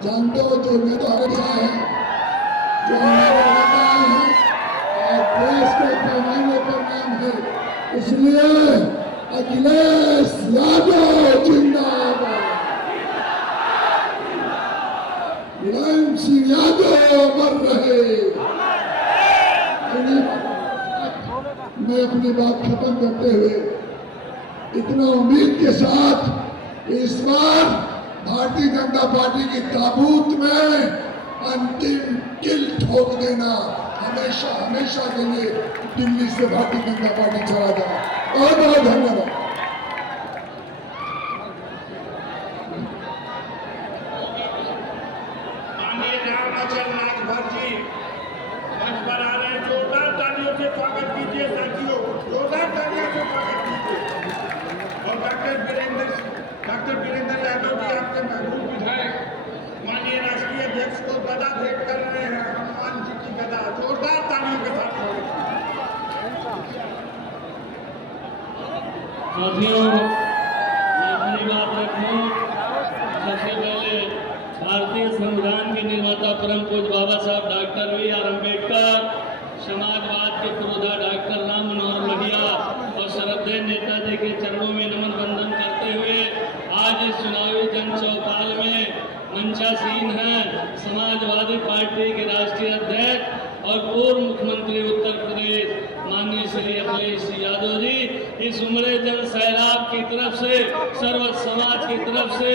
जानते हो जो मैं तो हमेशा है जो हमारे नेता हैं और देश के पैमाने पर नाम है, इसलिए अखिलेश यादव जिंदाबाद, मुलायम सिंह यादव अमर रहे। मैं अपनी बात खत्म करते हुए इतना उम्मीद के साथ इस बार भारतीय जनता पार्टी की ताबूत में अंतिम किल ठोक देना, हमेशा हमेशा के लिए दिल्ली से भारतीय जनता पार्टी चला जाए। बहुत बहुत धन्यवाद। डॉक्टर वीरेंद्र यादव जी आपके महबूब विधायक माननीय राष्ट्रीय अध्यक्ष को गदा भेंट कर रहे हैं। हनुमान जी की गदा जोरदार तालियों के साथ साथियों, मैं अपनी बात रखूं। सबसे पहले भारतीय संविधान के निर्माता परम पूज्य बाबा साहब डॉक्टर B.R. अम्बेडकर, समाजवाद के पुरोधा डॉक्टर राम मनोहर लोहिया और श्रद्धेय नेताजी के चरणों में नमन बंदन करते हुए आज इस चुनावी जन चौपाल में मंचासीन हैं समाजवादी पार्टी के राष्ट्रीय अध्यक्ष और पूर्व मुख्यमंत्री उत्तर प्रदेश माननीय श्री अखिलेश यादव जी। इस उमड़े जन सैलाब की तरफ से, सर्व समाज की तरफ से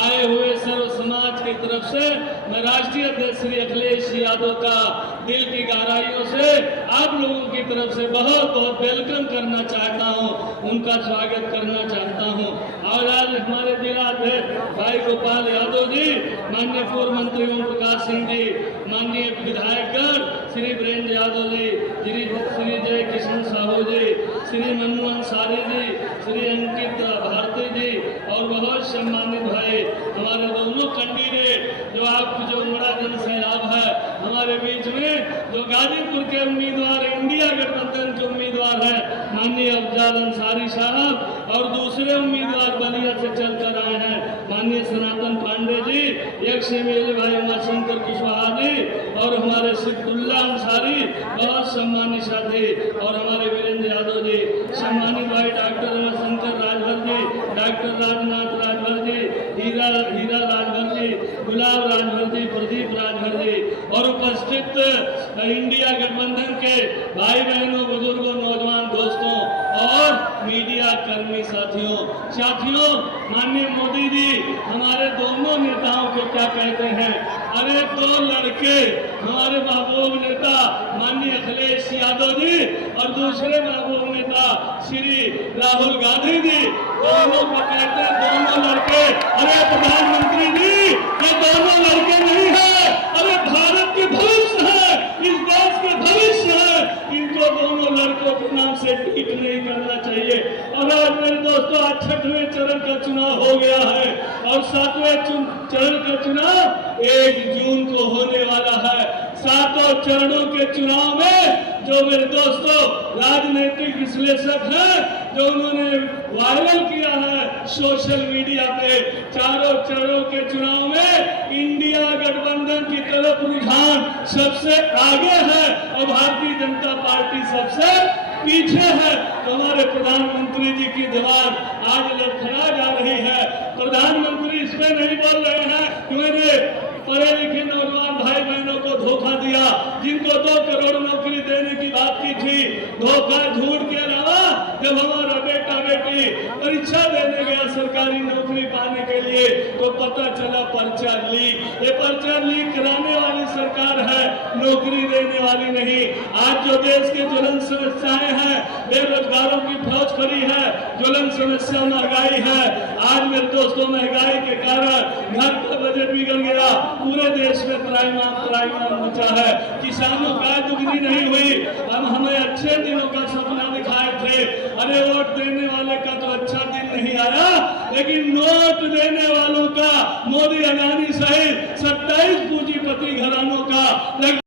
आए हुए सर्व समाज की तरफ से मैं राष्ट्रीय अध्यक्ष श्री अखिलेश यादव का दिल की गहराइयों से आप लोगों की तरफ से बहुत बहुत वेलकम करना चाहता हूं, उनका स्वागत करना चाहता हूं। और आज हमारे जिला अध्यक्ष भाई गोपाल यादव जी, माननीय पूर्व मंत्री ओम प्रकाश सिंह जी, माननीय विधायकगण श्री वीरेंद्र यादव जी, श्री जय किशन साहू जी, श्री मनु अंसारी जी, श्री अंकित भारती जी और बहुत सम्मानित भाई हमारे दोनों कैंडिडेट जो आपको जो बड़ा जन सैलाब है हमारे बीच में, जो गाजीपुर के उम्मीदवार इंडिया गठबंधन के उम्मीदवार है माननीय अफजाल अंसारी साहब और दूसरे उम्मीदवार बलिया से चलकर आए हैं माननीय सनातन पांडे जी, एक मेरे भाई उमाशंकर कुशवाहा जी और हमारे सिद्दुल्ला अंसारी बहुत सम्मानित साथी और हमारे वीरेंद्र यादव जी, सम्मानित भाई डॉक्टर उमाशंकर राजभर जी, डॉक्टर राजनाथ राजभर जी, हीरा राजभर जी, गुलाब राजभर जी, प्रदीप राजभर जी और उपस्थित इंडिया गठबंधन के भाई बहनों, बुजुर्गों, नौजवान दोस्तों और मीडिया कर्मी साथियों, माननीय मोदी जी हमारे दोनों नेताओं को क्या कहते हैं, अरे दो लड़के हमारे महबूब नेता माननीय अखिलेश यादव जी और दूसरे महबूब नेता श्री राहुल गांधी जी, दोनों को कहते हैं दोनों लड़के। अरे प्रधानमंत्री जी, ये दोनों लड़के नहीं है, अरे भारत के भविष्य है, इस देश के भविष्य है, इनको दोनों लड़कों के नाम से ठीक नहीं करना चाहिए। और आज मेरे दोस्तों, आज 6वें चरण का चुनाव हो गया है और 7वें चरण का चुनाव 1 जून को होने वाला है। 7 चरणों के चुनाव में जो मेरे दोस्तों राजनीतिक विश्लेषक हैं, जो उन्होंने वायरल किया है सोशल मीडिया पे, 4 चरणों के चुनाव में इंडिया गठबंधन की तरफ रुझान सबसे आगे है और भारतीय जनता पार्टी सबसे पीछे है। तो हमारे प्रधानमंत्री जी की जवान आज लड़खड़ा जा रही है। प्रधानमंत्री इसमें नहीं बोल रहे हैं कि मैंने पढ़े लिखे नौजवान भाई बहनों को धोखा दिया, जिनको 2 करोड़ नौकरी देने की बात की थी, धोखा झूठ के अलावा जब हमारा बेटा बेटी परीक्षा देने गया सरकारी नौकरी पाने के लिए तो पता चला पर्चा लीक। ये पर्चा लीक कराने वाली सरकार है, नौकरी देने वाली नहीं। आज जो देश के ज्वलन समस्याएं हैं, बेरोजगारों की फौज खड़ी है, ज्वलन समस्या महंगाई है। आज मेरे दोस्तों, महंगाई के कारण घर का बजट बिगड़ गया, पूरे देश में त्राहिमाम मचा है, किसानों का दुगनी नहीं हुई। अब हमें अच्छे दिनों का सपना दिखाए थे, अरे वोट देने वाले का तो अच्छा दिन नहीं आया, लेकिन नोट देने वालों का, मोदी अडानी सहित 27 पूंजीपति घरानों का लगभग